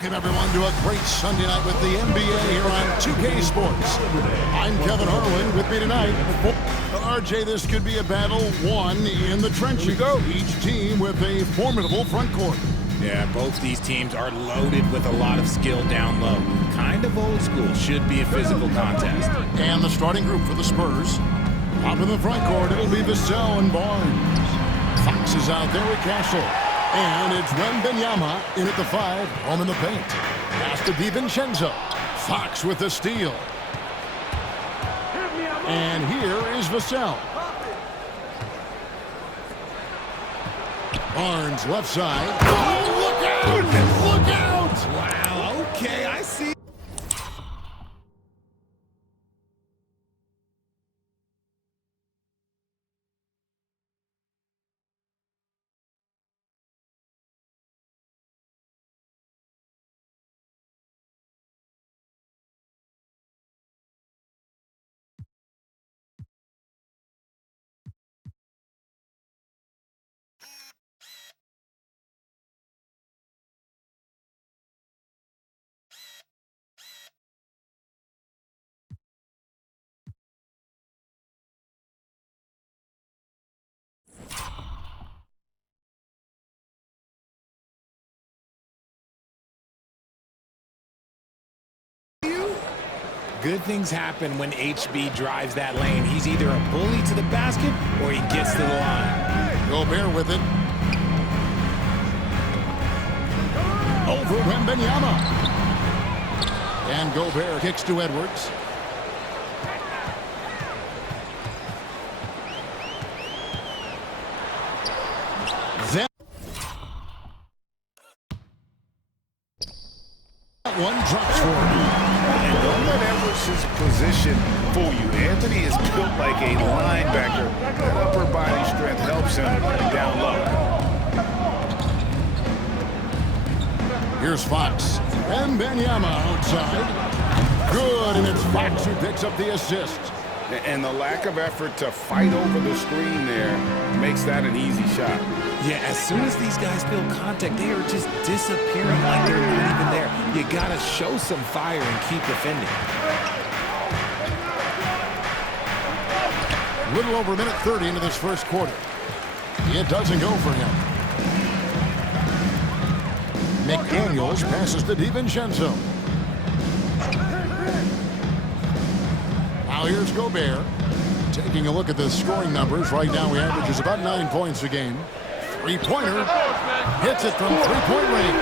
Welcome everyone to a great Sunday night with the NBA here on 2K Sports. I'm Kevin Harlan. With me tonight, RJ, this could be a battle won in the trenches. Here we go. Each team with a formidable front court. Yeah, both these teams are loaded with a lot of skill down low. Kind of old school. Should be a physical contest. And the starting group for the Spurs. Up in the front court, it'll be Vassell and Barnes. Fox is out there with Castle. And it's Wembanyama in at the 5, home in the paint. Pass to DiVincenzo. Fox with the steal. And here is Vassell. Barnes left side. Oh, look out! Look out! Wow, okay, I see. Good things happen when HB drives that lane. He's either a bully to the basket or he gets to the line. Gobert with it. Over Wembanyama. And Gobert kicks to Edwards. Then that one drops for him. And don't let Edwards' position fool you. Anthony is built like a linebacker. That upper body strength helps him down low. Here's Fox. Wembanyama outside. Good, and it's Fox who picks up the assist. And the lack of effort to fight over the screen there makes that an easy shot. Yeah, as soon as these guys feel contact, they are just disappearing like they're not even there. You gotta show some fire and keep defending. A little over a minute 30 into this first quarter. It doesn't go for him. McDaniels passes to DiVincenzo. Now here's Gobert. Taking a look at the scoring numbers. Right now he averages about 9 points a game. Three-pointer. Hits it from three-point range.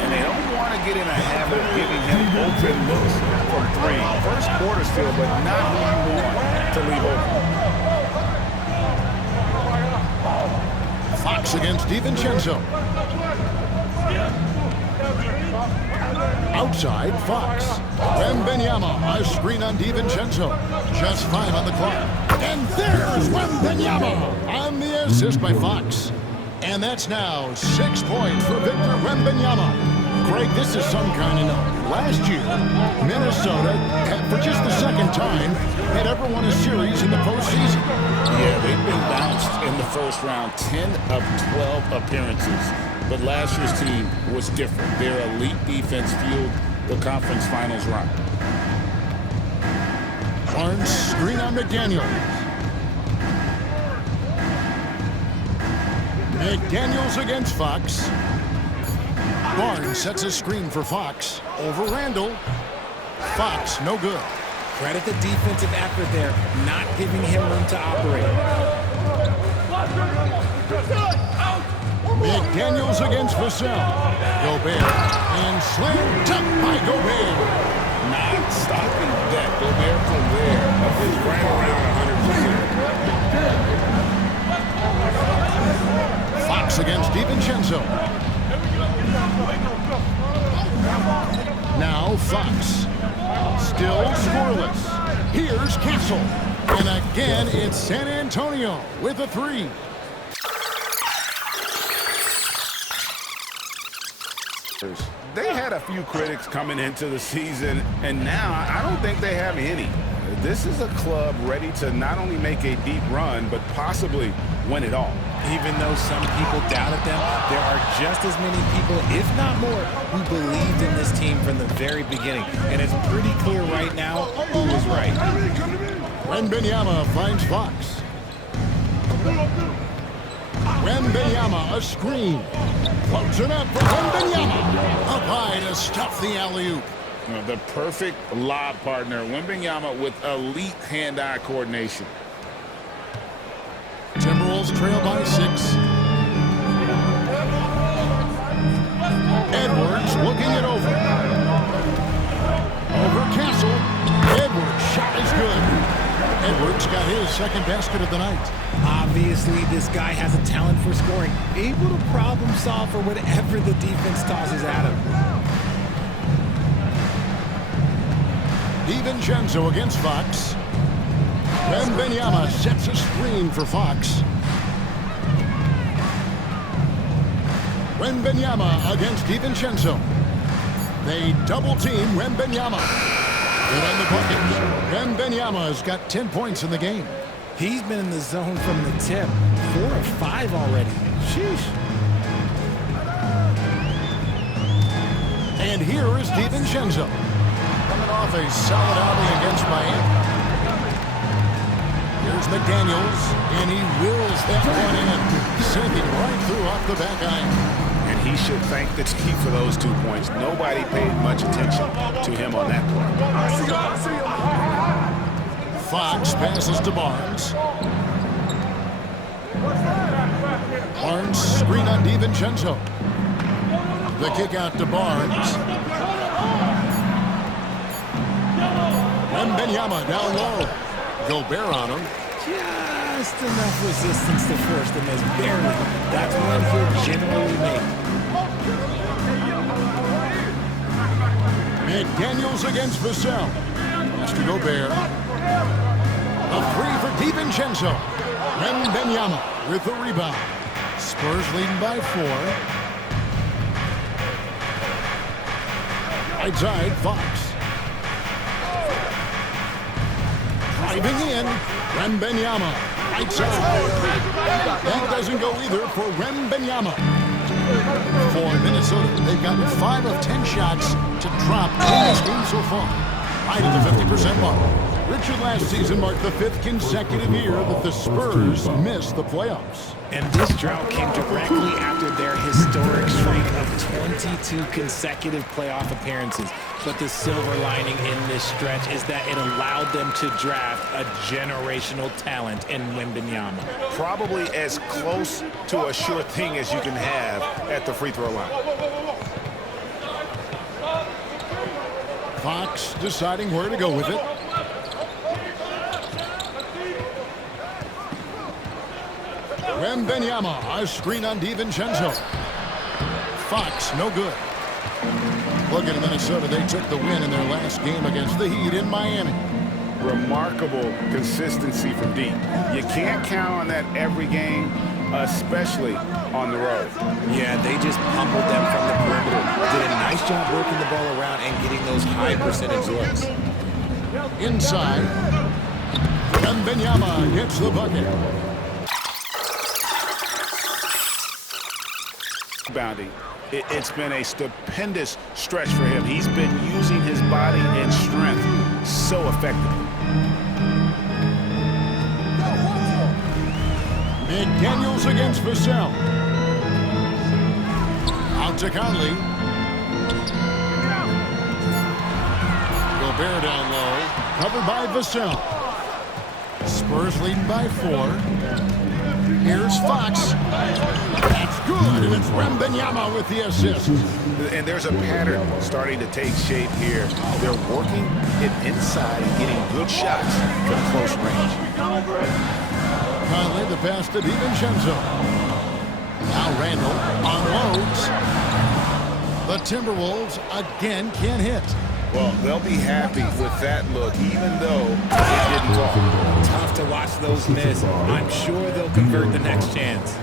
And they don't want to get in a habit of giving him open looks from three. First quarter still, but not who you want to leave open. Fox against DiVincenzo. Outside, Fox. Wembanyama, a screen on DiVincenzo. Just 5 on the clock. And there's Wembanyama on the assist by Fox. And that's now 6 points for Victor Wembanyama. Greg, this is some kind of note. Last year, Minnesota, for just the second time, had ever won a series in the postseason. Yeah, they've been bounced in the first round, 10 of 12 appearances. But last year's team was different. Their elite defense fueled the conference finals run. Barnes, screen on McDaniels. McDaniels against Fox. Barnes sets a screen for Fox. Over Randall. Fox, no good. Credit the defensive effort there, not giving him room to operate. McDaniels against Vassell. Gobert. And slam dunk by Gobert. Not stopping that. Gobert from there is right around 100%. Fox against DiVincenzo. Now Fox. Still scoreless. Here's Castle. And again, it's San Antonio with a 3. They had a few critics coming into the season, and now I don't think they have any. This is a club ready to not only make a deep run, but possibly win it all. Even though some people doubted them, there are just as many people, if not more, who believed in this team from the very beginning. And it's pretty clear right now who was right. Wembanyama finds Fox. Wembanyama, a screen. Floats it up for Wembanyama. Up high to stuff the alley-oop. The perfect lob partner. Wembanyama with elite hand-eye coordination. Timberwolves trail by 6. Edwards looking it over. Over Castle. Edwards' shot is good. Edwards got his second basket of the night. Obviously, this guy has a talent for scoring, able to problem solve for whatever the defense tosses at him. DiVincenzo against Fox. Wembanyama sets a screen for Fox. Wembanyama against DiVincenzo. They double team Wembanyama. Good on the bucket. Wembanyama's got 10 points in the game. He's been in the zone from the tip. 4 of 5 already. Sheesh. And here is DiVincenzo. Coming off a solid outing against Miami. Here's McDaniels, and he wills that one in, sending right through off the back iron. And he should thank the team for those 2 points. Nobody paid much attention to him on that play. Fox passes to Barnes. Barnes screen on DiVincenzo. The kick out to Barnes. Wembanyama down low. Gobert on him. Just enough resistance to force the miss. Barely. That's one he'll generally make. McDaniels against Vassell. Has to Gobert. A three for DiVincenzo. Wembanyama with the rebound. Spurs leading by 4. Right side, Fox. Driving in, Wembanyama. Right side. That doesn't go either for Wembanyama. For Minnesota, they've gotten 5 of 10 shots to drop in this game so far. Right at the 50% mark. Richard, last season marked the 5th consecutive year that the Spurs missed the playoffs. And this drought came directly after their historic streak of 22 consecutive playoff appearances. But the silver lining in this stretch is that it allowed them to draft a generational talent in Wembanyama. Probably as close to a sure thing as you can have at the free throw line. Fox deciding where to go with it. Wembanyama, a screen on DiVincenzo. Fox, no good. Look at Minnesota. They took the win in their last game against the Heat in Miami. Remarkable consistency from deep. You can't count on that every game, especially on the road. Yeah, they just pummeled them from the perimeter. Did a nice job working the ball around and getting those high percentage looks. Inside, Wembanyama gets the bucket. Bounding. It's been a stupendous stretch for him. He's been using his body and strength so effectively. McDaniels against Vassell. Out to Conley. Gobert down low. Covered by Vassell. Spurs leading by 4. Here's Fox. That's good, and it's Wembanyama with the assist. And there's a pattern starting to take shape here. They're working it inside and getting good shots from close range. Conley, the pass to DiVincenzo. Now Randall unloads. The Timberwolves again can't hit. Well, they'll be happy with that look, even though it didn't fall. Tough to watch those miss. I'm sure they'll convert the next chance.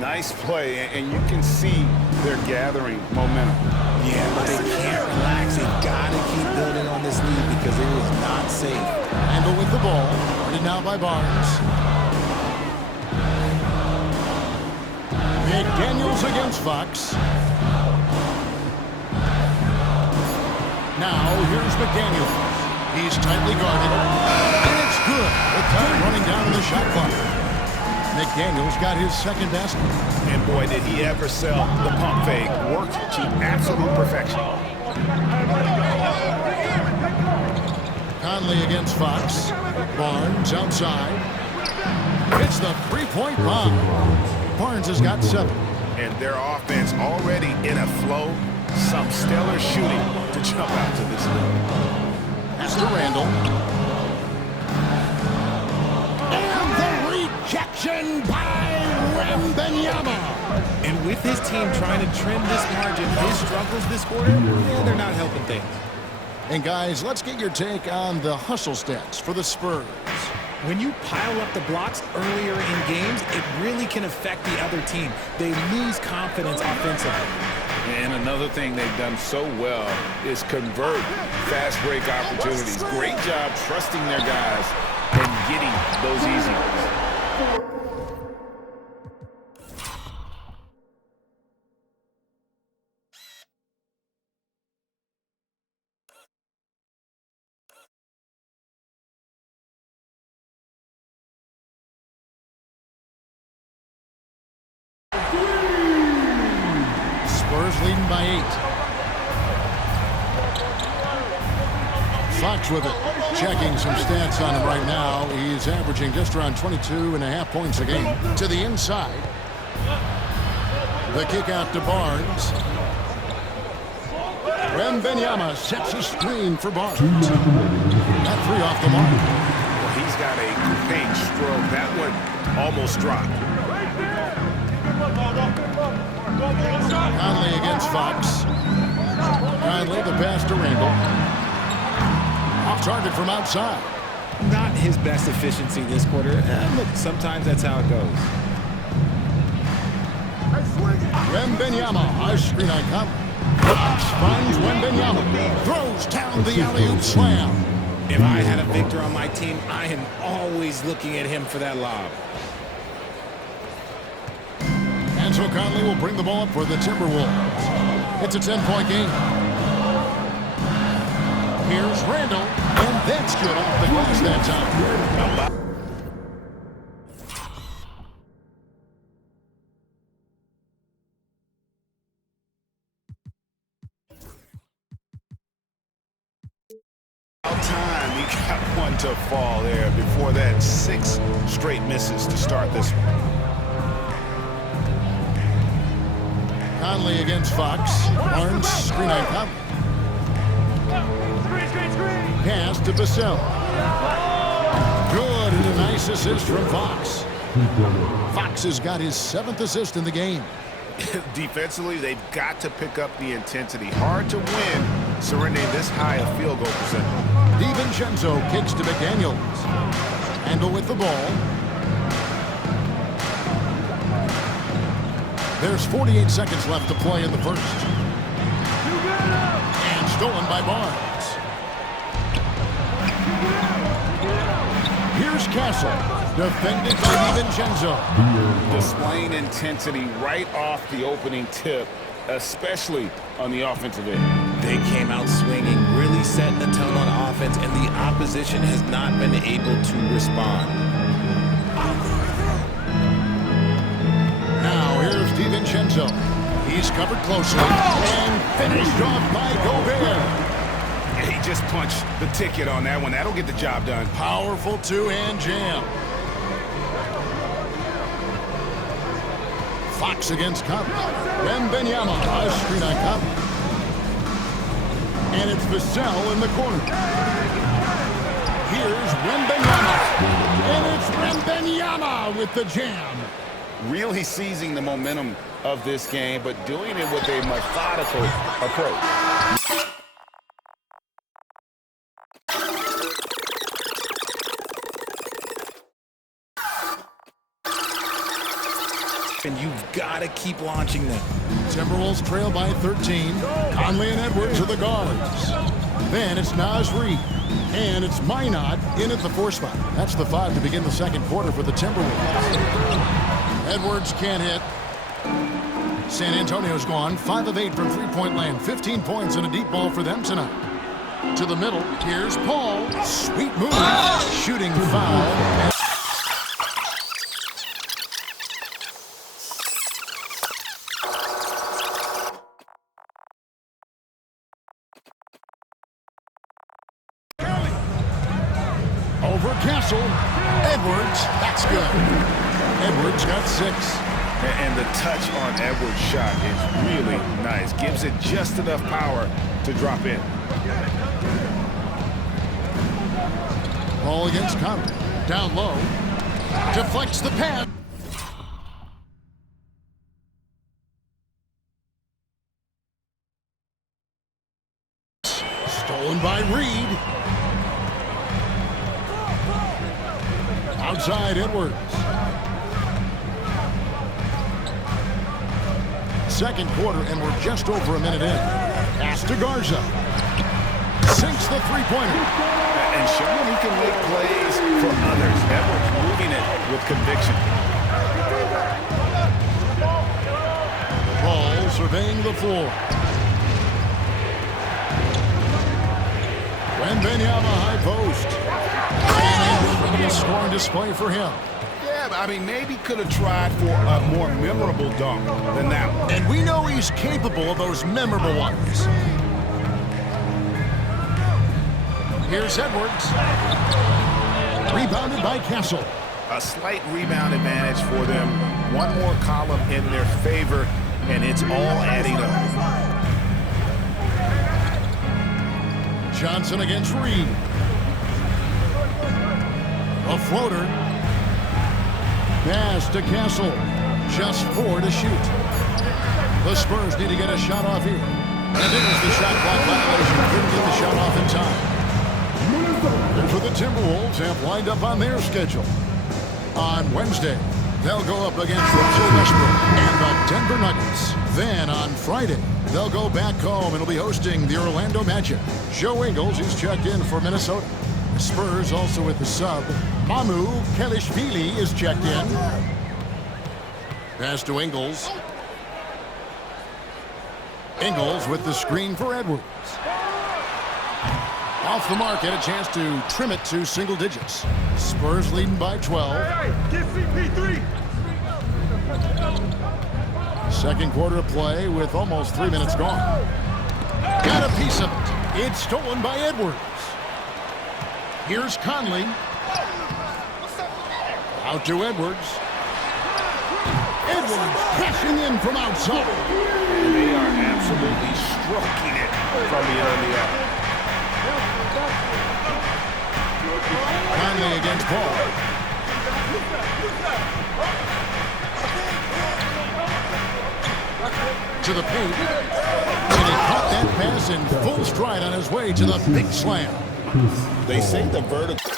Nice play, and you can see they're gathering momentum. Yeah, but they can't relax. They've got to keep building on this lead because it is not safe. Handle with the ball. Guarded now by Barnes. McDaniels against Fox. Now, here's McDaniels. He's tightly guarded. And it's good. The time running down in the shot clock. McDaniels got his second basket. And boy, did he ever sell the pump fake. Worked to absolute perfection. Conley against Fox. Barnes outside. It's the three-point bomb. Barnes has got 7. And their offense already in a flow. Some stellar shooting to jump out to this league. Pass to Randall. And the rejection by Wembanyama. And with his team trying to trim this margin, his struggles this quarter, yeah, they're not helping things. And guys, let's get your take on the hustle stats for the Spurs. When you pile up the blocks earlier in games, it really can affect the other team. They lose confidence offensively. And another thing they've done so well is convert fast break opportunities. Great job trusting their guys and getting those easy ones. Spurs leading by 8. Fox with it. Checking some stats on him right now. He's averaging just around 22.5 points a game. To the inside. The kick out to Barnes. Wembanyama sets a screen for Barnes. That 3 off the mark. Well, he's got a great stroke. That one almost dropped. Conley against Fox. Conley, the pass to Randall. Off target from outside. Not his best efficiency this quarter. Look, sometimes that's how it goes. Wembanyama, a screen on Conley. Fox finds Wembanyama. Throws down the alley-oop slam. If I had a Victor on my team, I am always looking at him for that lob. And so Conley will bring the ball up for the Timberwolves. It's a 10-point game. Here's Randall, and that's good off the glass that time. About time he got one to fall there. Before that, 6 straight misses to start this one. Conley against Fox. Barnes, screen on Conley. Pass to Vassell. Good, and a nice assist from Fox. Fox has got his 7th assist in the game. Defensively, they've got to pick up the intensity. Hard to win surrendering this high a field goal percentage. DiVincenzo kicks to McDaniels. Handle with the ball. There's 48 seconds left to play in the first. And stolen by Barnes. Here's Castle, defended by DiVincenzo. Displaying intensity right off the opening tip, especially on the offensive end. They came out swinging, really setting the tone on offense, and the opposition has not been able to respond. Now here's DiVincenzo. He's covered closely and finished off by Gobert. He just punched the ticket on that one. That'll get the job done. Powerful two-hand jam. Fox against Conley. Wembanyama, a screen on Conley. And it's Vassell in the corner. Here's Wembanyama. And it's Wembanyama with the jam. Really seizing the momentum of this game, but doing it with a methodical approach. possession. You've got to keep launching them. Timberwolves trail by 13. Conley and Edwards are the guards. Then it's Naz Reid. And it's Minot in at the 4 spot. That's the 5 to begin the second quarter for the Timberwolves. Edwards can't hit. San Antonio's gone 5 of 8 from three-point land. 15 points and a deep ball for them tonight. To the middle, here's Paul. Sweet move. Shooting foul. Over Castle. Edwards. That's good. Edwards got 6. And the touch on Edwards' shot is really nice. Gives it just enough power to drop in. Ball against Conley. Down low. Deflects the pass. Stolen by Reid. Outside Edwards. Second quarter, and we're just over a minute in. Pass to Garza. Sinks the three-pointer. And showing he can make plays for others. Edwards moving it with conviction. Ball surveying the floor. Wembanyama high post. And a scoring display for him. Yeah, I mean, maybe could have tried for a more memorable dunk than that one. And we know he's capable of those memorable ones. Here's Edwards. Rebounded by Castle. A slight rebound advantage for them. One more column in their favor, and it's all adding up. Johnson against Reid. A floater. Pass to Castle. Just 4 to shoot. The Spurs need to get a shot off here. And there's the shot clock violation. Couldn't get the shot off in time. And for the Timberwolves have lined up on their schedule. On Wednesday, they'll go up against Russell Westbrook and the Denver Nuggets. Then on Friday, they'll go back home and will be hosting the Orlando Magic. Joe Ingles is checked in for Minnesota. The Spurs also with the sub. Mamu Kelishvili is checked in. Pass to Ingles. Ingles with the screen for Edwards. Off the mark, had a chance to trim it to single digits. Spurs leading by 12. Get CP3. Second quarter of play with almost 3 minutes gone. Got a piece of it. It's stolen by Edwards. Here's Conley. Out to Edwards. Edwards crashing in from outside. And they are absolutely stroking it from beyond the arc. Conley against Paul. To the paint. And he caught that pass in full stride on his way to the big slam. They say the vertical.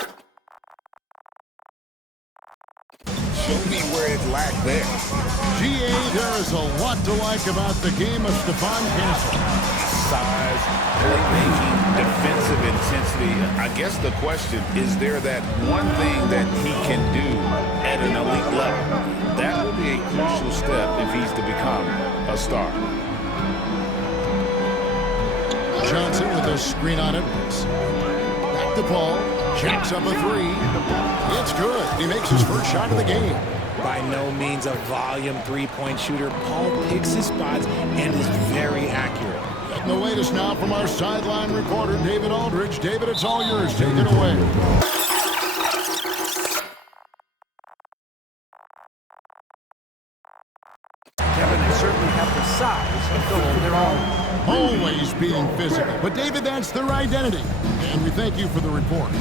Show me where it lacked there. GA, there is a lot to like about the game of Stephon Castle. Size, playmaking, defensive intensity. I guess the question, is there that one thing that he can do at an elite level? That will be a crucial step if he's to become a star. Johnson with a screen on Edwards. Back to Paul. Jacks up a 3. It's good. He makes his first shot of the game. By no means a volume three-point shooter, Paul picks his spots and is very accurate. Getting the latest now from our sideline reporter, David Aldridge. David, it's all yours. Take it away. Kevin, they certainly have the size to hold their own. Always being physical. But, David, that's their identity. And we thank you for the report.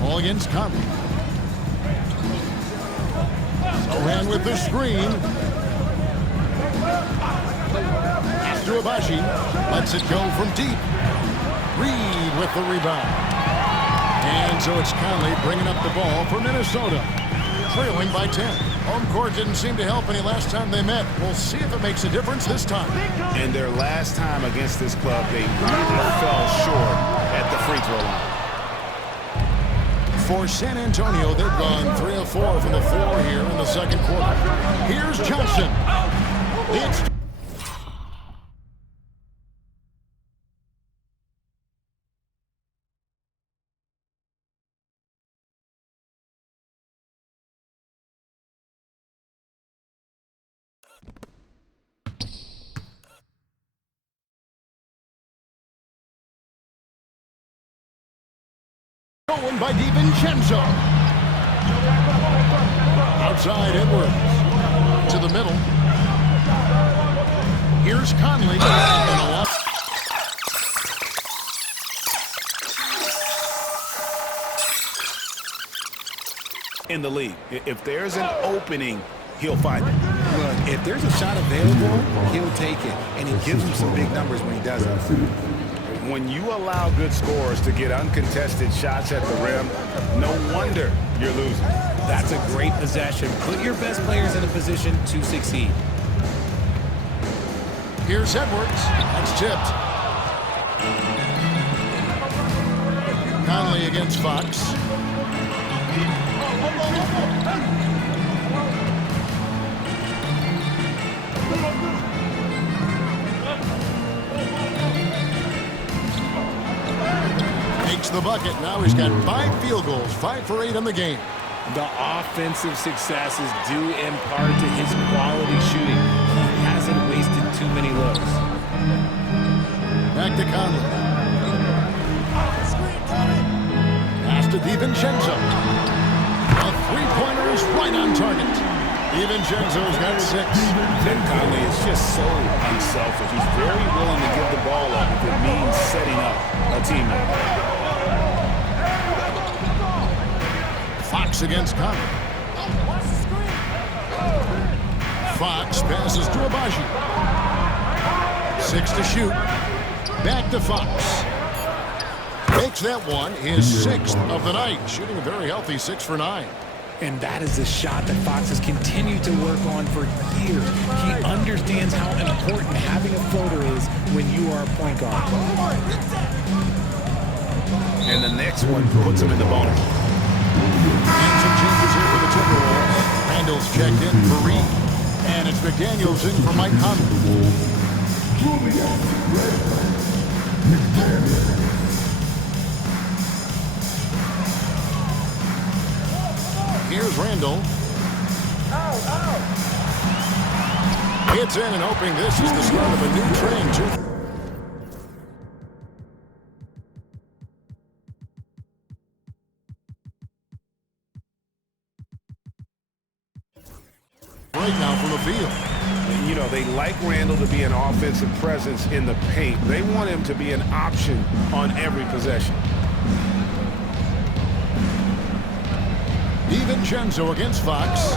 Ball against Conley. Sohan with the screen. Pass to Abashi. Lets it go from deep. Reid with the rebound. And so it's Conley bringing up the ball for Minnesota. trailing by 10. Home court didn't seem to help any last time they met. We'll see if it makes a difference this time. And their last time against this club, they really fell short at the free throw line. For San Antonio, they've gone 3 of 4 from the floor here in the second quarter. Here's Johnson. It's stolen by DiVincenzo. Outside Edwards. To the middle. Here's Conley. And a lot. In the league, if there's an opening, he'll find it. Look, if there's a shot available, he'll take it. And he gives them some big numbers when he does it. When you allow good scorers to get uncontested shots at the rim, no wonder you're losing. That's a great possession. Put your best players in a position to succeed. Here's Edwards. That's tipped. Conley against Fox. Makes the bucket. Now he's got 5 field goals, 5 for 8 in the game. The offensive success is due in part to his quality shooting. He hasn't wasted too many looks. Back to Conley. Pass to DiVincenzo. A three-pointer is right on target. DiVincenzo's got 6. Then Conley is just so unselfish. He's very willing to give the ball up if it means setting up a teammate. Fox against Conley. Fox passes to Abaji. 6 to shoot. Back to Fox. Makes that one his 6th of the night. Shooting a very healthy 6 for 9. And that is a shot that Fox has continued to work on for years. He understands how important having a floater is when you are a point guard. And the next one puts him in the bonus. And some changes here for the Timberwolves. Randall's checked in for Reed. And it's McDaniels in for Mike Conley. Here's Randall. It's in and hoping this is the start of a new trend, too. Right now from the field. You know, they like Randall to be an offensive presence in the paint. They want him to be an option on every possession. DiVincenzo against Fox.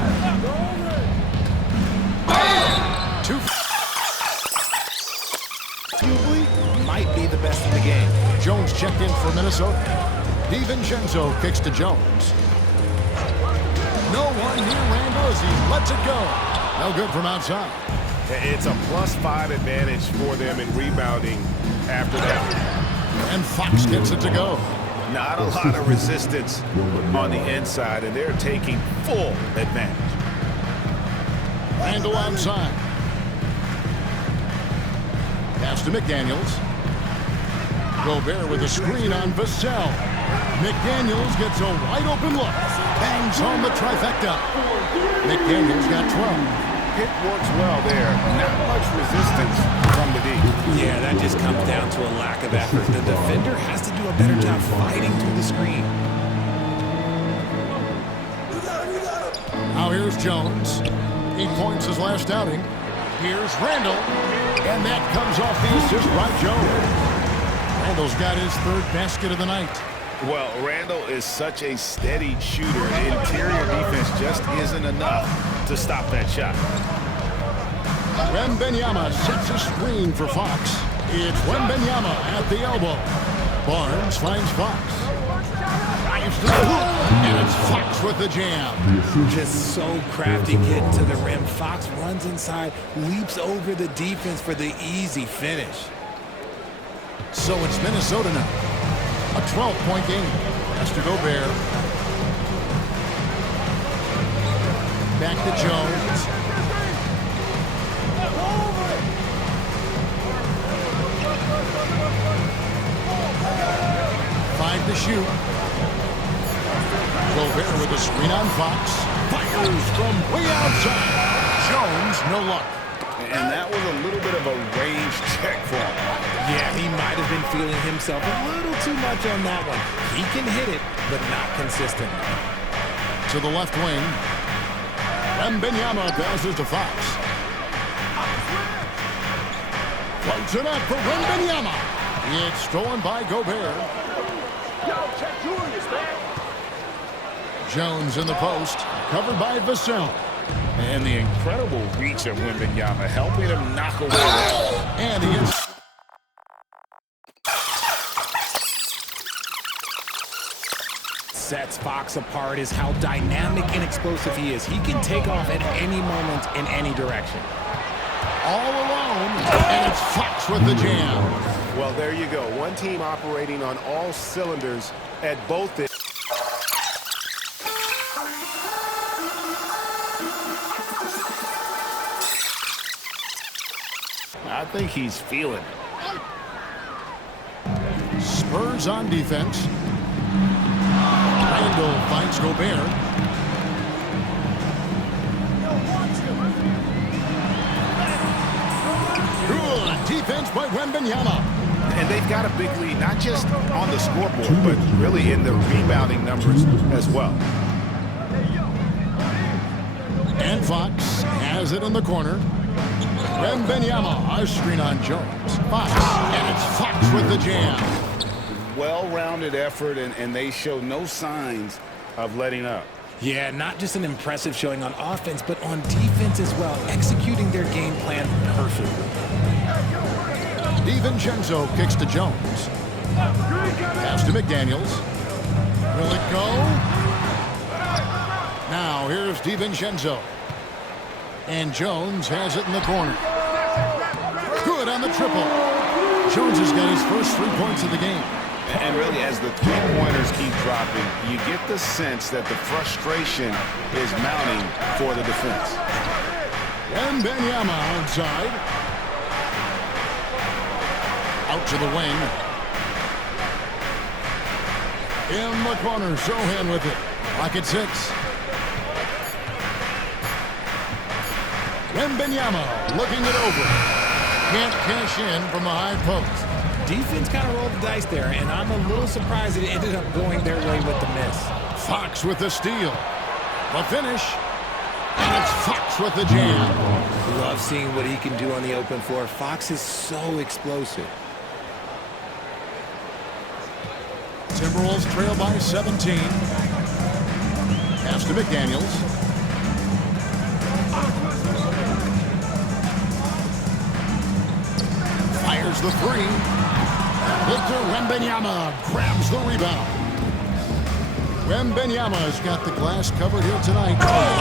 2. Arguably, might be the best in the game. Jones checked in for Minnesota. DiVincenzo kicks to Jones. No one near Randall as he lets it go. No good from outside. It's a +5 advantage for them in rebounding after that. And Fox gets it to go. Not a lot of resistance on the inside, and they're taking full advantage. Randall outside. Pass to McDaniels. Gobert with a screen on Vassell. McDaniels gets a wide open look. Bangs home the trifecta. McDaniels got 12. Pick works well there. Not much resistance from the D. Yeah, that just comes down to a lack of effort. The defender has to do a better job fighting through the screen. Now here's Jones. 8 points his last outing. Here's Randall. And that comes off the assist by Jones. Randall's got his 3rd basket of the night. Well, Randall is such a steady shooter. Interior defense just isn't enough to stop that shot. Wembanyama sets a screen for Fox. It's Wembanyama at the elbow. Barnes finds Fox. Drives to the hoop, and it's Fox with the jam. Just so crafty getting to the rim. Fox runs inside, leaps over the defense for the easy finish. So it's Minnesota now. A 12-point game. Has to go Bear. Back to Jones. Five to shoot. Gobert with a screen on Fox. Fires from way outside. Jones, no luck. And that was a little bit of a range check for him. Yeah, he might have been feeling himself a little too much on that one. He can hit it, but not consistent. To the left wing. Wembanyama passes to Fox. Floats it up for Wembanyama. It's stolen by Gobert. Jones in the post, covered by Vassell. And the incredible reach of Wembanyama, helping him knock away that. And he gets... Sets Fox apart is how dynamic and explosive he is. He can take off at any moment in any direction. all alone, and it's Fox with the jam. Well, there you go. One team operating on all cylinders at both ends. I think he's feeling it. Spurs on defense. Randall finds Gobert. Good defense by Wembanyama. And they've got a big lead, not just on the scoreboard, but really in the rebounding numbers as well. And Fox has it in the corner. Wembanyama, a screen on Jones. Fox, and it's Fox with the jam. Well-rounded effort, and they show no signs of letting up. Yeah, not just an impressive showing on offense, but on defense as well, executing their game plan perfectly. DiVincenzo kicks to Jones. Pass to McDaniels. Will it go? Now here's DiVincenzo. And Jones has it in the corner. Good on the triple. Jones has got his first 3 points of the game. And really, as the three-pointers keep dropping, you get the sense that the frustration is mounting for the defense. Wembanyama outside. Out to the wing. In the corner, Sohan with it. Lock at 6. Wembanyama looking it over. Can't cash in from the high post. Defense kind of rolled the dice there, and I'm a little surprised it ended up going their way with the miss. Fox with the steal. The finish. And it's Fox with the jam. Love seeing what he can do on the open floor. Fox is so explosive. Timberwolves trail by 17. Pass to McDaniels. Fires the three. Victor Wembanyama grabs the rebound. Wembanyama's got the glass covered here tonight.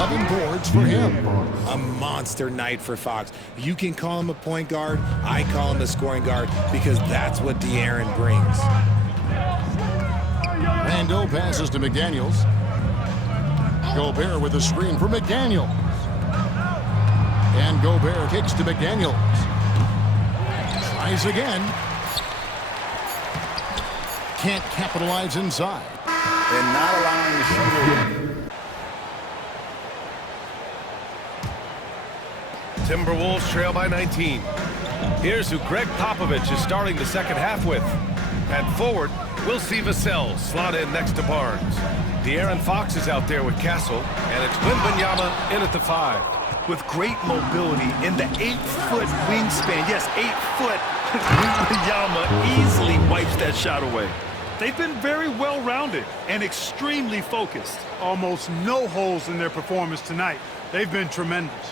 11 boards for him. A monster night for Fox. You can call him a point guard. I call him a scoring guard because that's what De'Aaron brings. Randall passes to McDaniels. Gobert with a screen for McDaniels. And Gobert kicks to McDaniels. Tries again. Can't capitalize inside. And not allowing the shooter. Timberwolves trail by 19. Here's who Greg Popovich is starting the second half with. At forward, we'll see Vassell slot in next to Barnes. De'Aaron Fox is out there with Castle, and it's Wembanyama in at the 5. With great mobility in the 8-foot wingspan. Yes, 8 foot. Wembanyama easily wipes that shot away. They've been very well-rounded and extremely focused. Almost no holes in their performance tonight. They've been tremendous.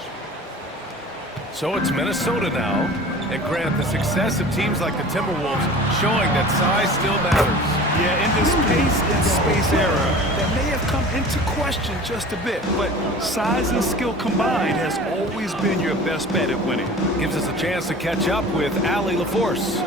So it's Minnesota now. And Grant, the success of teams like the Timberwolves showing that size still matters. Yeah, in this pace and space era, that may have come into question just a bit, but size and skill combined has always been your best bet at winning. Gives us a chance to catch up with Allie LaForce.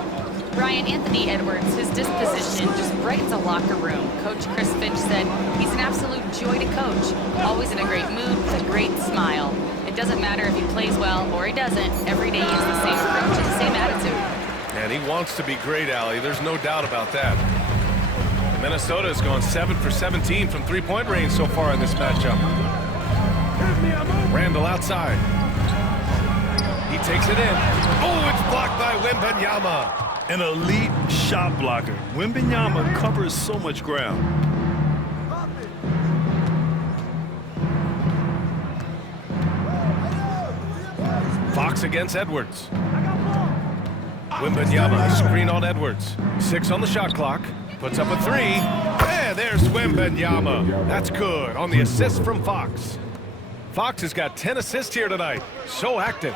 Brian, Anthony Edwards, his disposition just brightens a locker room. Coach Chris Finch said he's an absolute joy to coach, always in a great mood with a great smile. It doesn't matter if he plays well or he doesn't. Every day he has the same approach and the same attitude. And he wants to be great, Allie. There's no doubt about that. Minnesota has gone 7 for 17 from three-point range so far in this matchup. Randall outside. He takes it in. Oh, it's blocked by Wembanyama. An elite shot blocker. Wembanyama covers so much ground. Fox against Edwards. Wembanyama, screen on Edwards. 6 on the shot clock. Puts up a 3. And there's Wembanyama. That's good on the assist from Fox. Fox has got 10 assists here tonight. So active.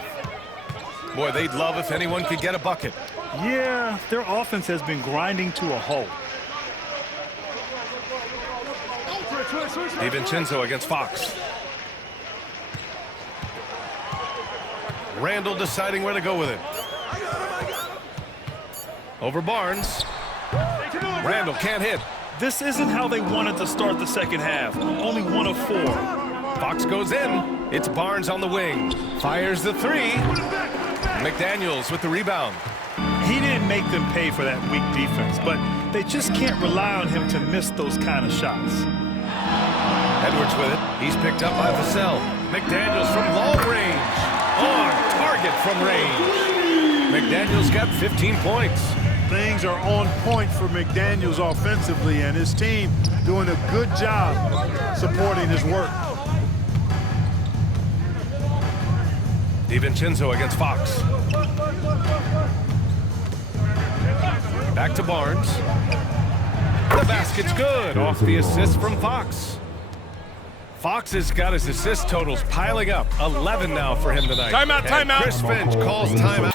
Boy, they'd love if anyone could get a bucket. Yeah, their offense has been grinding to a halt. DiVincenzo against Fox. Randall deciding where to go with it. Over Barnes. Randall can't hit. This isn't how they wanted to start the second half. Only 1 of 4. Fox goes in. It's Barnes on the wing. Fires the 3. McDaniels with the rebound. He didn't make them pay for that weak defense, but they just can't rely on him to miss those kind of shots. Edwards with it. He's picked up by Vassell. McDaniels from long range. On target from range. McDaniels got 15 points. Things are on point for McDaniels offensively, and his team doing a good job supporting his work. DiVincenzo against Fox. Back to Barnes. The basket's good off the assist from Fox. Fox has got his assist totals piling up. 11 now for him tonight. Timeout. Chris Finch calls timeout.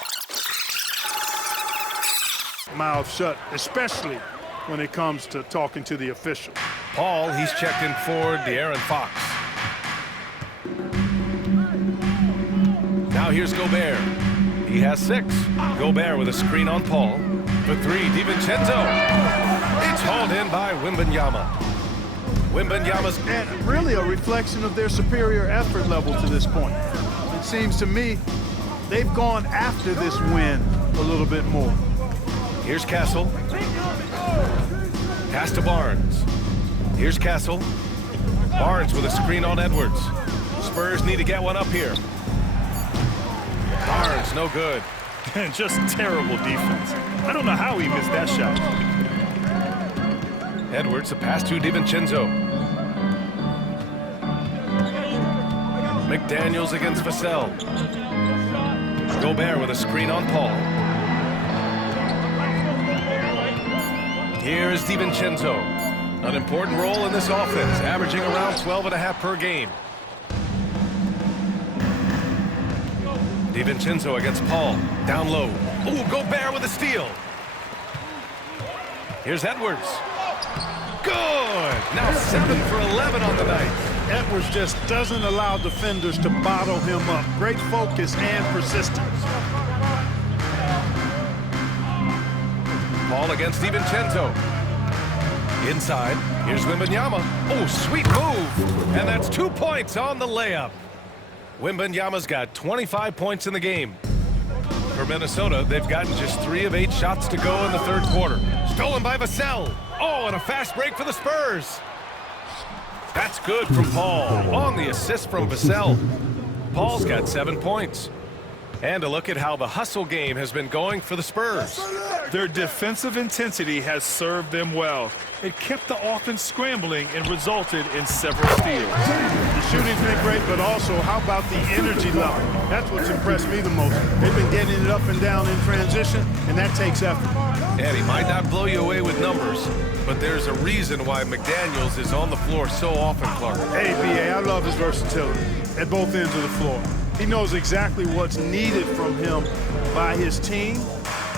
Mouth shut, especially when it comes to talking to the official. Paul, he's checked in for De'Aaron Fox. Now here's Gobert. He has 6. Gobert with a screen on Paul. For 3, DiVincenzo. It's hauled in by Wembanyama. Wembanyama's... And really a reflection of their superior effort level to this point. It seems to me they've gone after this win a little bit more. Here's Castle. Pass to Barnes. Here's Castle. Barnes with a screen on Edwards. Spurs need to get one up here. Barnes, no good. Just terrible defense. I don't know how he missed that shot. Edwards, a pass to DiVincenzo. McDaniels against Vassell. Gobert with a screen on Paul. Here is DiVincenzo. An important role in this offense, averaging around 12.5 per game. DiVincenzo against Paul. Down low. Ooh, Gobert with a steal. Here's Edwards. Good. Now 7 for 11 on the night. Edwards just doesn't allow defenders to bottle him up. Great focus and persistence. Paul against DiVincenzo. Inside. Here's Wembanyama. Oh, sweet move. And that's 2 points on the layup. Wembanyama's got 25 points in the game. For Minnesota, they've gotten just 3 of 8 shots to go in the third quarter. Stolen by Vassell. Oh, and a fast break for the Spurs. That's good from Paul on the assist from Vassell. Paul's got 7 points. And a look at how the hustle game has been going for the Spurs. Their defensive intensity has served them well. It kept the offense scrambling and resulted in several steals. The shooting's been great, but also how about the energy level? That's what's impressed me the most. They've been getting it up and down in transition, and that takes effort. And he might not blow you away with numbers, but there's a reason why McDaniels is on the floor so often, Clark. Hey, B.A., I love his versatility at both ends of the floor. He knows exactly what's needed from him by his team,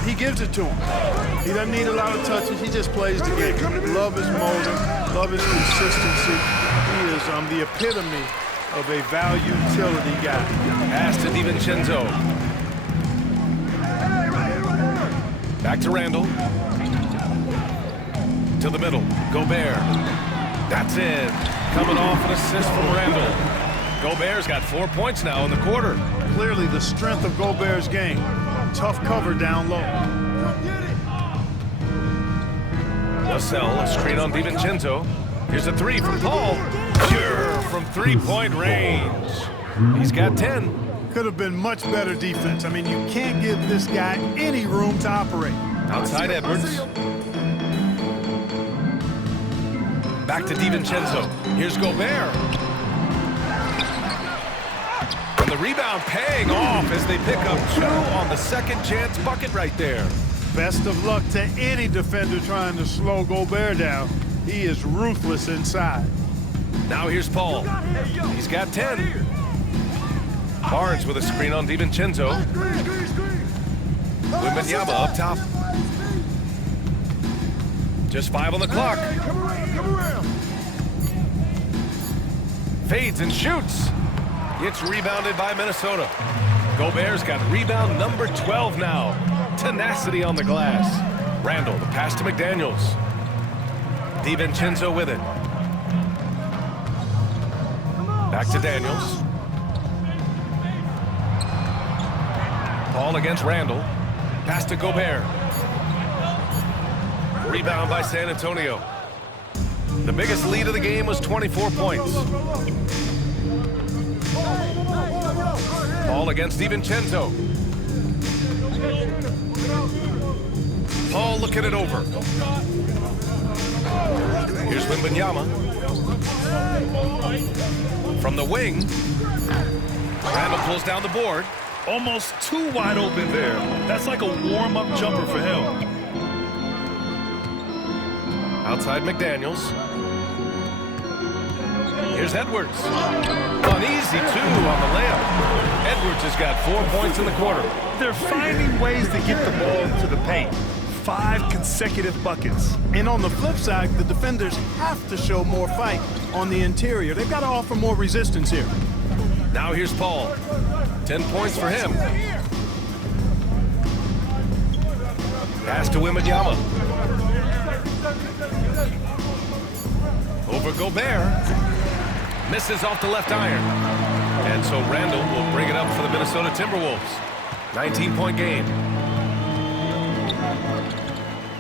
he gives it to him. He doesn't need a lot of touches. He just plays the game. Love his motor, love his consistency. He is the epitome of a value utility guy. Pass to DiVincenzo. Back to Randall. To the middle. Gobert. That's it. Coming off an assist from Randall. Gobert's got 4 points now in the quarter. Clearly the strength of Gobert's game. Tough cover down low. Vassell, a screen on DiVincenzo. Here's a three from Paul. Pure from three-point range. He's got 10. Could have been much better defense. I mean, you can't give this guy any room to operate. Outside Edwards. Back to DiVincenzo. Here's Gobert. And the rebound paying off as they pick up 2 on the second chance bucket right there. Best of luck to any defender trying to slow Gobert down. He is ruthless inside. Now here's Paul. He's got 10. Barnes with a screen on DiVincenzo. Wembanyama up top. Just 5 on the clock. Fades and shoots. It's rebounded by Minnesota. Gobert's got rebound number 12 now. Tenacity on the glass. Randall, the pass to McDaniels. DiVincenzo with it. Back to Daniels. Paul against Randall. Pass to Gobert. Rebound by San Antonio. The biggest lead of the game was 24 points. Paul against DiVincenzo. Paul looking it over. Here's Wembanyama. From the wing. Randall pulls down the board. Almost too wide open there. That's like a warm-up jumper for him. Outside McDaniels. Here's Edwards. An easy 2 on the layup. Edwards has got 4 points in the quarter. They're finding ways to get the ball to the paint. 5 consecutive buckets. And on the flip side, the defenders have to show more fight on the interior. They've got to offer more resistance here. Now here's Paul. 10 points for him. Pass to Wembanyama. Over Gobert. Misses off the left iron. And so Randall will bring it up for the Minnesota Timberwolves. 19-point game.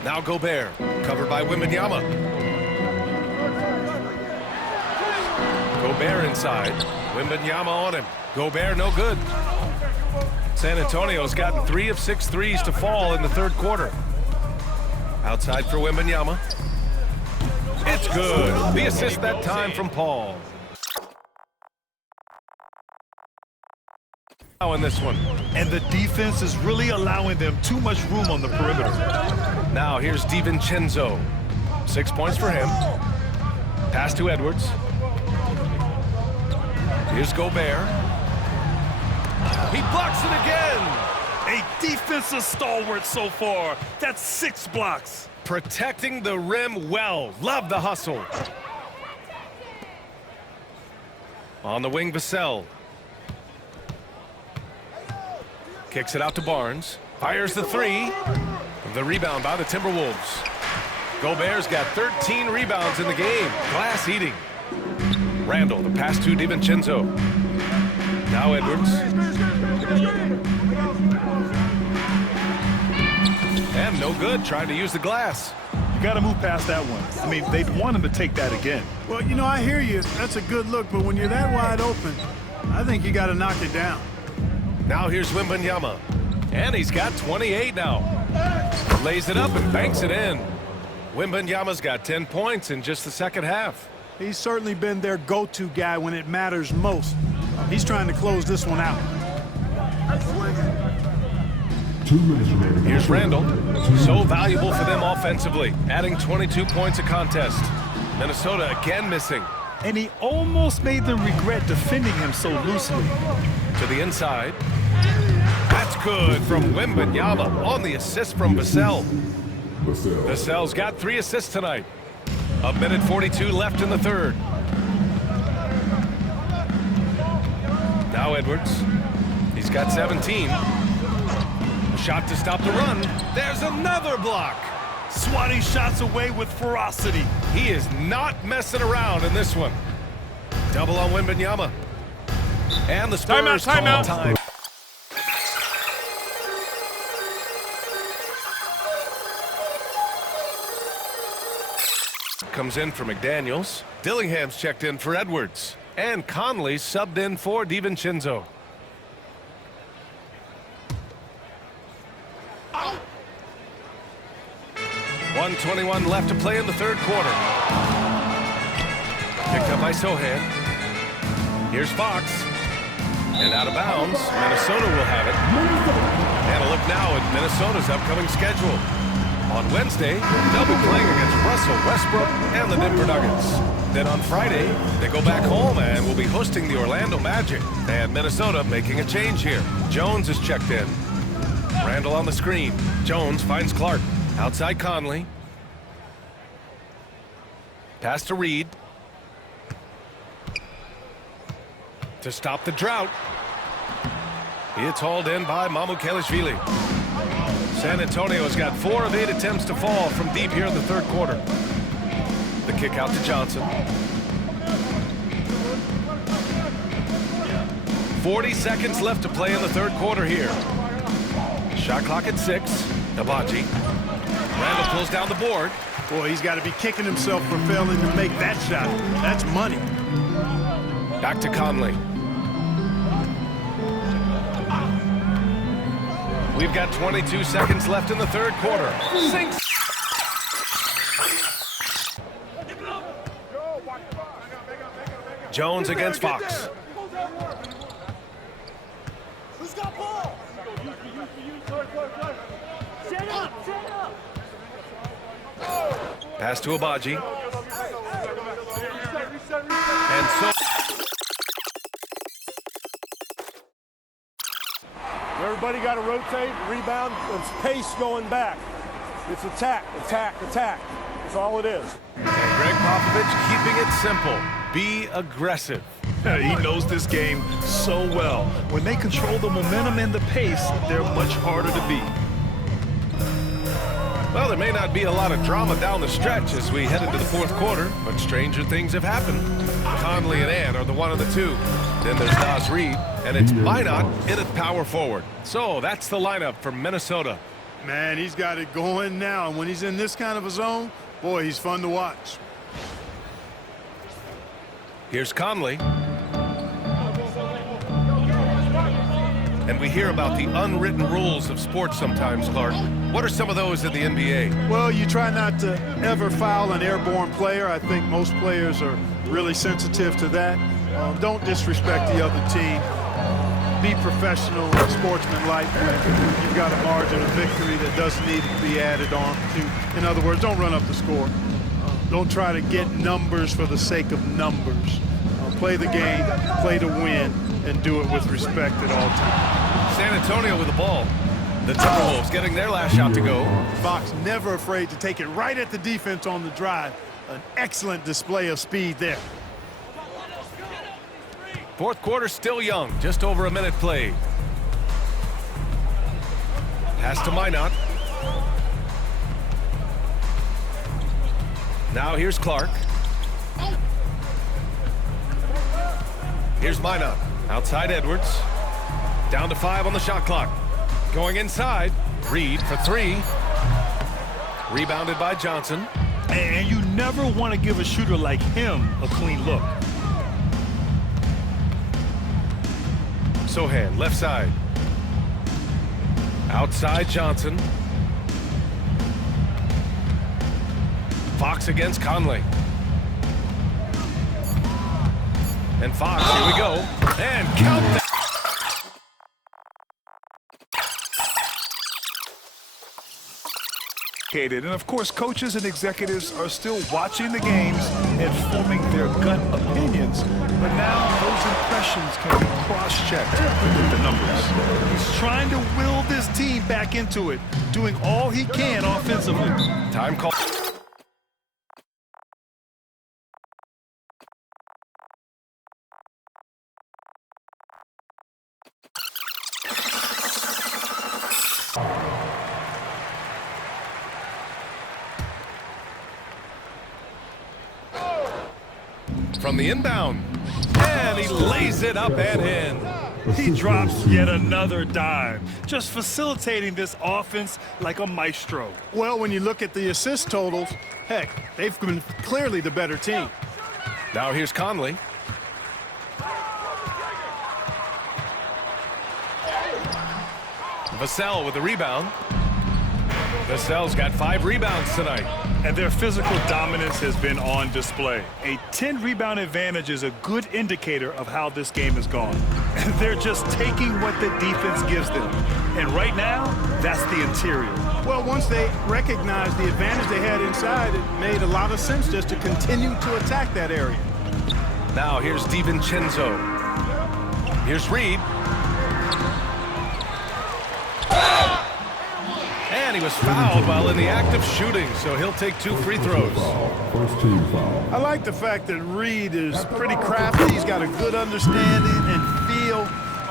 Now Gobert, covered by Wembanyama. Gobert inside. Wembanyama on him. Gobert no good. San Antonio's gotten 3 of 6 threes to fall in the third quarter. Outside for Wembanyama. It's good. The assist that time from Paul. Now in this one. And the defense is really allowing them too much room on the perimeter. Now here's DiVincenzo. 6 points for him. Pass to Edwards. Here's Gobert. He blocks it again. A defensive stalwart so far. That's 6 blocks. Protecting the rim well. Love the hustle. On the wing, Vassell. Kicks it out to Barnes. Fires the 3. The rebound by the Timberwolves. Gobert's got 13 rebounds in the game. Glass eating. Randall, the pass to DiVincenzo. Now Edwards. And no good, trying to use the glass. You got to move past that one. I mean, they'd want him to take that again. Well, you know, I hear you. That's a good look, but when you're that wide open, I think you got to knock it down. Now here's Wembanyama. And he's got 28 now. Lays it up and banks it in. Wembanyama's got 10 points in just the second half. He's certainly been their go-to guy when it matters most. He's trying to close this one out. Here's Randall. So valuable for them offensively, adding 22 points a contest. Minnesota again missing. And he almost made them regret defending him so loosely. To the inside. That's good from Wembanyama on the assist from Vassell. Vassell's got 3 assists tonight. 1:42 left in the third. Now Edwards. He's got 17. A shot to stop the run. There's another block. Swatting shots away with ferocity. He is not messing around in this one. Double on Wembanyama. And the Spurs call time. Comes in for McDaniels. Dillingham's checked in for Edwards. And Conley subbed in for DiVincenzo. Ow. 1:21 left to play in the third quarter. Picked up by Sohan. Here's Fox. And out of bounds. Minnesota will have it. And a look now at Minnesota's upcoming schedule. On Wednesday, they'll be playing against Russell Westbrook and the Denver Nuggets. Then on Friday, they go back home and will be hosting the Orlando Magic. And Minnesota making a change here. Jones is checked in. Randall on the screen. Jones finds Clark. Outside Conley. Pass to Reed. To stop the drought. It's hauled in by Mamukelashvili. San Antonio's got 4 of 8 attempts to fall from deep here in the third quarter. The kick out to Johnson. 40 seconds left to play in the third quarter here. Shot clock at 6. Abaji. Randall pulls down the board. Boy, he's got to be kicking himself for failing to make that shot. That's money. Back to Conley. We've got 22 seconds left in the third quarter. Sinks. Jones against Fox. Who's got ball? Set up, set up. Pass to Abaji. And so Everybody got to rotate, rebound, it's pace going back. It's attack, attack, attack. That's all it is. And Greg Popovich keeping it simple. Be aggressive. He knows this game so well. When they control the momentum and the pace, they're much harder to beat. Well, there may not be a lot of drama down the stretch as we head into the fourth quarter, but stranger things have happened. Conley and Ant are the 1 of the 2. Then there's Naz Reid, and it's Minot in at power forward. So that's the lineup for Minnesota. Man, he's got it going now, and when he's in this kind of a zone, boy, he's fun to watch. Here's Conley. And we hear about the unwritten rules of sports sometimes, Clark. What are some of those in the NBA? Well, you try not to ever foul an airborne player. I think most players are really sensitive to that. Don't disrespect the other team. Be professional and sportsmanlike when you've got a margin of victory that doesn't need to be added on to. In other words, don't run up the score. Don't try to get numbers for the sake of numbers. Play the game, play to win, and do it with respect at all times. San Antonio with the ball. The Timberwolves getting their last shot to go. Fox never afraid to take it right at the defense on the drive. An excellent display of speed there. Fourth quarter still young, just over a minute played. Pass to Minot. Now here's Clark. Here's Minot. Outside Edwards. Down to 5 on the shot clock. Going inside. Reed for 3. Rebounded by Johnson. And you never want to give a shooter like him a clean look. Sohan, left side. Outside Johnson. Fox against Conley. And Fox, here we go. And count that. And of course, coaches and executives are still watching the games and forming their gut opinions. But now those impressions can be cross-checked with the numbers. He's trying to will this team back into it, doing all he can offensively. Time call. From the inbound, and he lays it up and in. He drops yet another dime, just facilitating this offense like a maestro. Well, when you look at the assist totals, heck, they've been clearly the better team. Now here's Conley. Vassell with the rebound. Vassell's got 5 rebounds tonight. And their physical dominance has been on display. A 10-rebound advantage is a good indicator of how this game has gone. And they're just taking what the defense gives them. And right now, that's the interior. Well, once they recognized the advantage they had inside, it made a lot of sense just to continue to attack that area. Now here's DiVincenzo. Here's Reed. And he was fouled while in the act of shooting, so he'll take 2 free throws. I like the fact that Reed is pretty crafty. He's got a good understanding and feel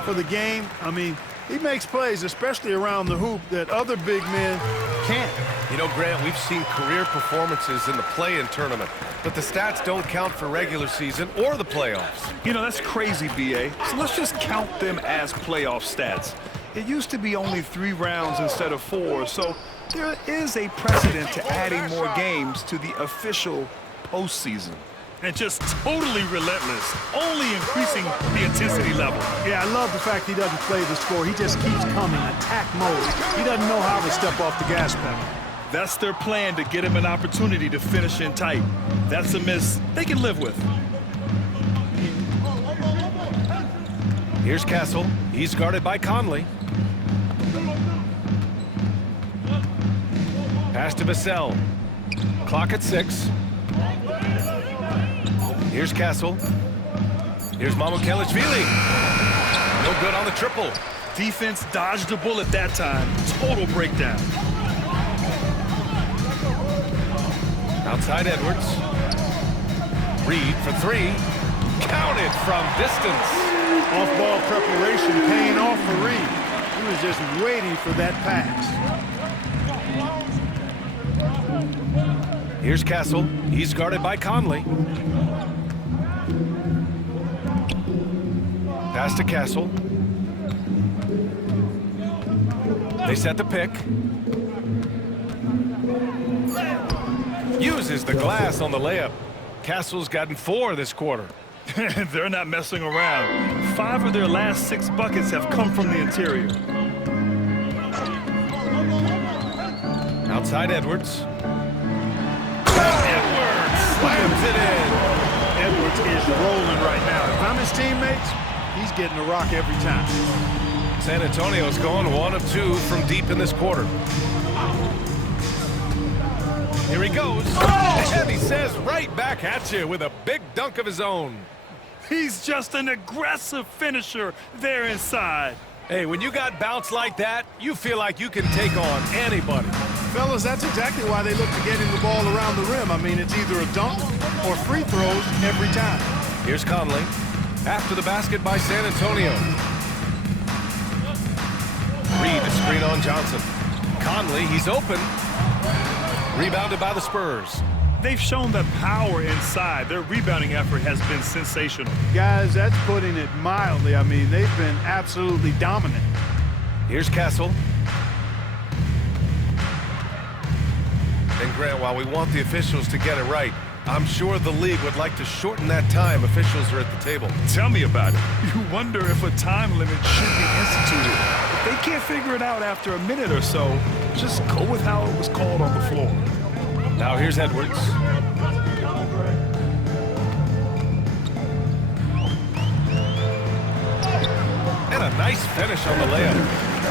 for the game. I mean, he makes plays, especially around the hoop, that other big men can't. You know, Grant, we've seen career performances in the play-in tournament, but the stats don't count for regular season or the playoffs. You know, that's crazy, B.A. So let's just count them as playoff stats. It used to be only 3 rounds instead of 4, so there is a precedent to adding more games to the official postseason. And just totally relentless, only increasing the intensity level. Yeah, I love the fact he doesn't play the score. He just keeps coming, attack mode. He doesn't know how to step off the gas pedal. That's their plan, to get him an opportunity to finish in tight. That's a miss they can live with. Here's Castle. He's guarded by Conley. Pass to Vassell. Clock at 6. Here's Castle. Here's Mamukelashvili. No good on the triple. Defense dodged a bullet that time. Total breakdown. Outside Edwards. Reed for 3. Counted from distance. Off-ball preparation paying off for Reed. He was just waiting for that pass. Here's Castle. He's guarded by Conley. Pass to Castle. They set the pick. Uses the glass on the layup. Castle's gotten 4 this quarter. They're not messing around. 5 of their last 6 buckets have come from the interior. Outside Edwards. Edwards slams it in. Edwards is rolling right now. If I'm his teammates, he's getting a rock every time. San Antonio's going 1 of 2 from deep in this quarter. Here he goes. Oh! And he says right back at you with a big dunk of his own. He's just an aggressive finisher there inside. Hey, when you got bounce like that, you feel like you can take on anybody. Fellas, that's exactly why they look to getting the ball around the rim. I mean, it's either a dunk or free throws every time. Here's Conley. After the basket by San Antonio. Reed to screen on Johnson. Conley, he's open. Rebounded by the Spurs. They've shown the power inside. Their rebounding effort has been sensational. Guys, that's putting it mildly. I mean, they've been absolutely dominant. Here's Castle. And Grant, while we want the officials to get it right, I'm sure the league would like to shorten that time officials are at the table. Tell me about it. You wonder if a time limit should be instituted. If they can't figure it out after a minute or so, just go with how it was called on the floor. Now here's Edwards. And a nice finish on the layup.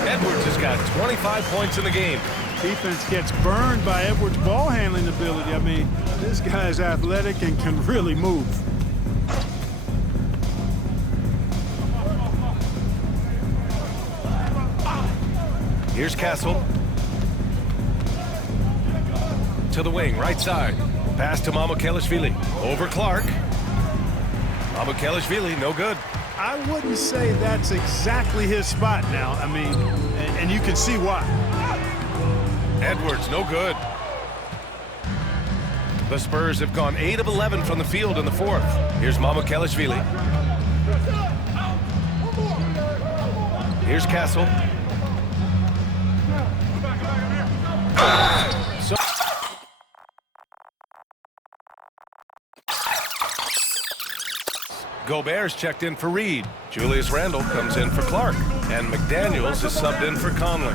Edwards has got 25 points in the game. Defense gets burned by Edwards' ball handling ability. I mean, this guy's athletic and can really move. Here's Castle. To the wing, right side. Pass to Mamukelashvili. Over Clark. Mamukelashvili, no good. I wouldn't say that's exactly his spot now. I mean, and you can see why. Edwards, no good. The Spurs have gone 8 of 11 from the field in the fourth. Here's Mamukelashvili. Here's Castle. So Gobert's checked in for Reed. Julius Randle comes in for Clark. And McDaniels is subbed in for Conley.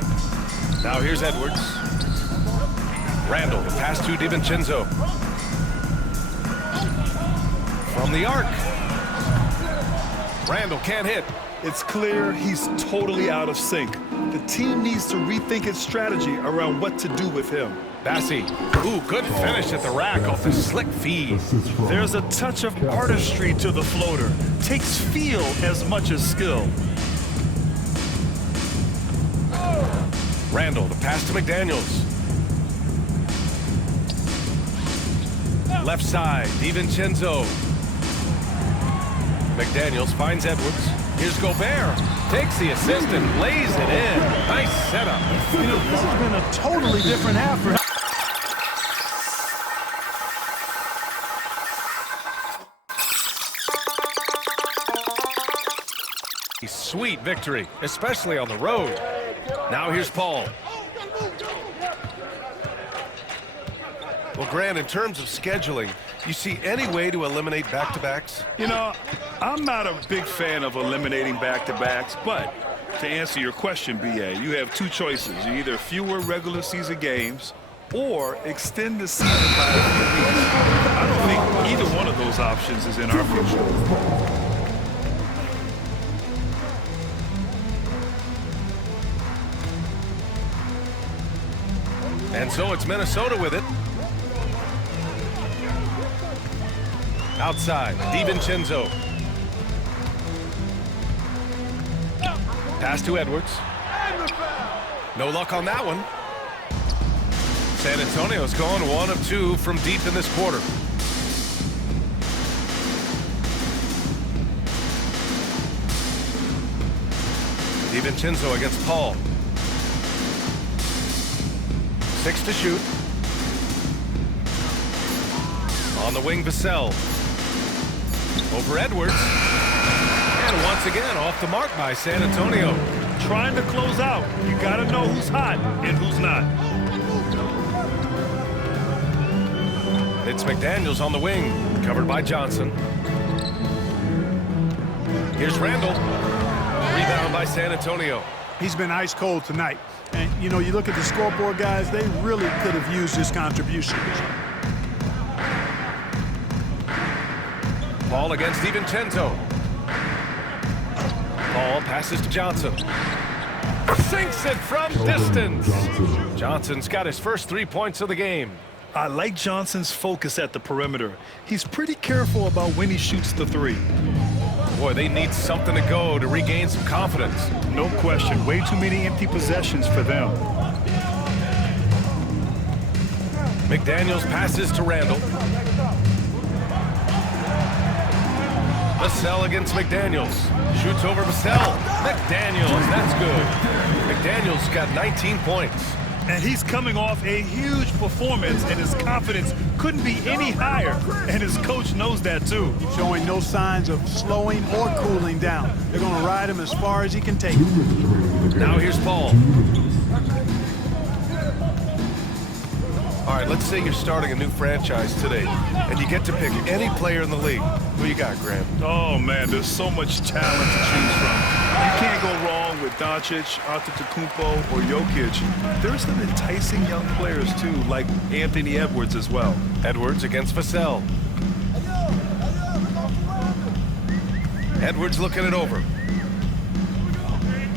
Now here's Edwards. Randle, pass to DiVincenzo. From the arc. Randle can't hit. It's clear he's totally out of sync. The team needs to rethink its strategy around what to do with him. Bassi. Ooh, good finish at the rack off the slick feed. There's a touch of artistry to the floater. Takes feel as much as skill. Randle, the pass to McDaniels. Left side, DiVincenzo. McDaniels finds Edwards. Here's Gobert. Takes the assist and lays it in. Nice setup. You know, this has been a totally different half for him. Sweet victory, especially on the road. Now here's Paul. Well, Grant, in terms of scheduling, you see any way to eliminate back-to-backs? You know, I'm not a big fan of eliminating back-to-backs, but to answer your question, BA, you have two choices. You either fewer regular season games or extend the season by a few weeks. I don't think either one of those options is in our future. And so it's Minnesota with it. Outside, DiVincenzo. Pass to Edwards. No luck on that one. San Antonio's gone 1 of 2 from deep in this quarter. DiVincenzo against Paul. 6 to shoot. On the wing, Vassell. Over Edwards. And once again, off the mark by San Antonio. Trying to close out. You got to know who's hot and who's not. It's McDaniels on the wing, covered by Johnson. Here's Randle. Rebound by San Antonio. He's been ice cold tonight. And, you know, you look at the scoreboard, guys, they really could have used his contribution. Paul against DiVincenzo. Paul passes to Johnson. Sinks it from distance. Johnson's got his first 3 points of the game. I like Johnson's focus at the perimeter. He's pretty careful about when he shoots the three. Boy, they need something to go to regain some confidence. No question. Way too many empty possessions for them. McDaniels passes to Randle. Vassell against McDaniels. Shoots over Vassell. McDaniels, that's good. McDaniels got 19 points. And he's coming off a huge performance, and his confidence couldn't be any higher. And his coach knows that, too. Showing no signs of slowing or cooling down. They're going to ride him as far as he can take it. Now here's Paul. All right, let's say you're starting a new franchise today, and you get to pick any player in the league. Who you got, Graham? Oh, man, there's so much talent to choose from. You can't go wrong with Doncic, Antetokounmpo, or Jokic. There's some enticing young players, too, like Anthony Edwards as well. Edwards against Vassell. Edwards looking it over.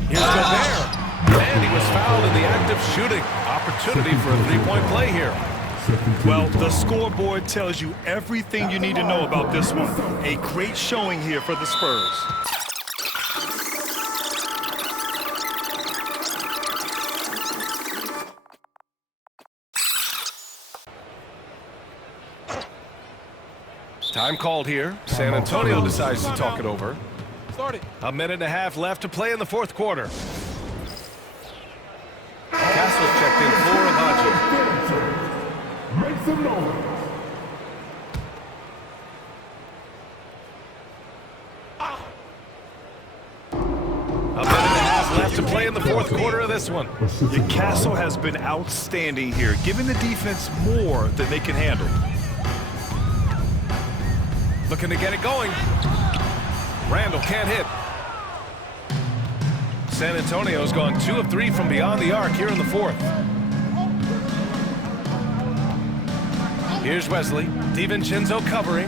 Here's Gobert. And he was fouled in the act of shooting. opportunity for a three-point play here. Well, the scoreboard tells you everything you need to know about this one. A great showing here for the Spurs. Time called here. San Antonio decides to talk it over. A minute and a half left to play in the fourth quarter. Castle's checked in for Abaji. Make some noise. A minute and a half left to play in the fourth quarter of this one. The Castle has been outstanding here, giving the defense more than they can handle. Looking to get it going. Randall can't hit. San Antonio's gone 2 of 3 from beyond the arc here in the fourth. Here's Wesley. DiVincenzo covering.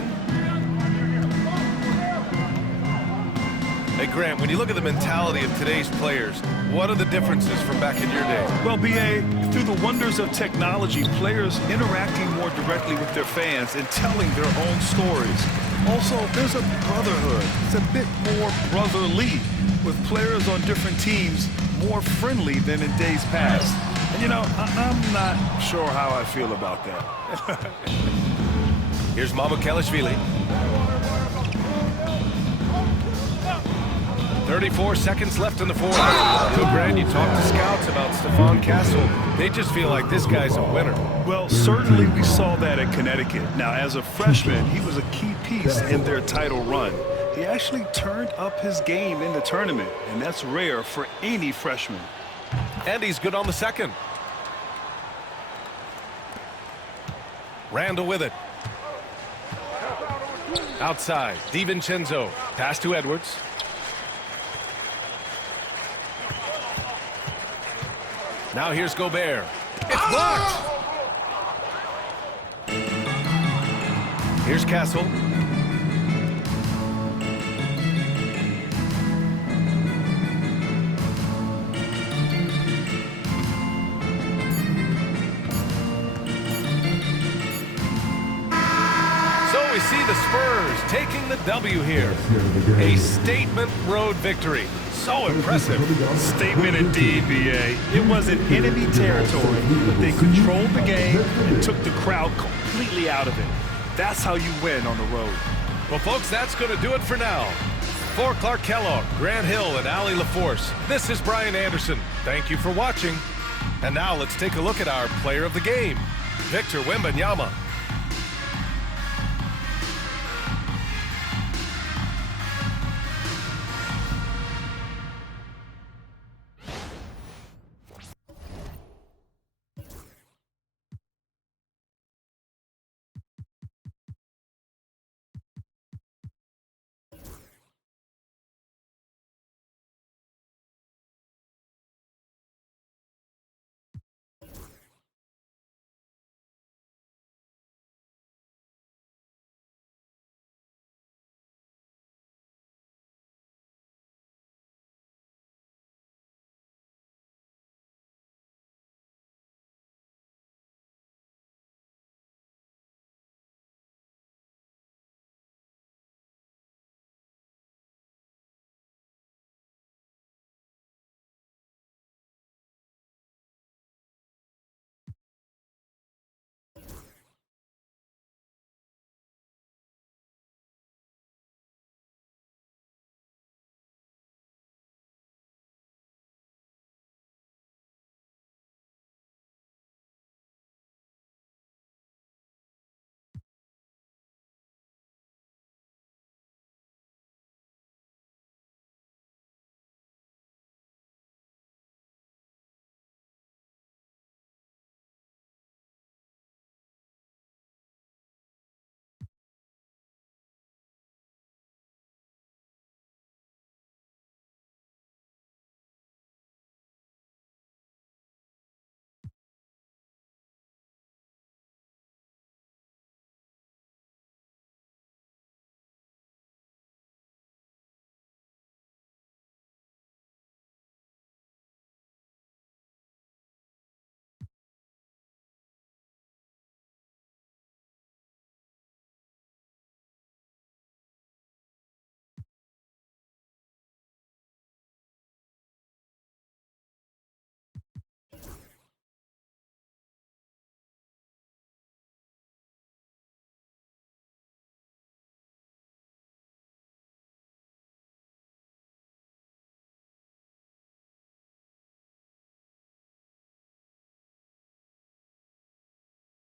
Hey, Grant, when you look at the mentality of today's players, what are the differences from back in your day? Well, B.A., through the wonders of technology, players interacting more directly with their fans and telling their own stories. Also, there's a brotherhood. It's a bit more brotherly, with players on different teams more friendly than in days past. And, you know, I'm not sure how I feel about that. Here's Mamukelashvili. 34 seconds left in the fourth. So, Grant, you talk to scouts about Stephon Castle. They just feel like this guy's a winner. Well, certainly we saw that at Connecticut. Now, as a freshman, he was a key piece in their title run. He actually turned up his game in the tournament, and that's rare for any freshman. And he's good on the second. Randall with it. Outside, DiVincenzo. Pass to Edwards. Now here's Gobert. It's blocked! Here's Castle. So we see the Spurs taking the W here. A statement road victory. So impressive. Statement indeed, B.A. It wasn't enemy territory, but they controlled the game and took the crowd completely out of it. That's how you win on the road. Well, folks, that's going to do it for now. For Clark Kellogg, Grant Hill, and Allie LaForce, this is Brian Anderson. Thank you for watching. And now let's take a look at our player of the game, Victor Wembanyama.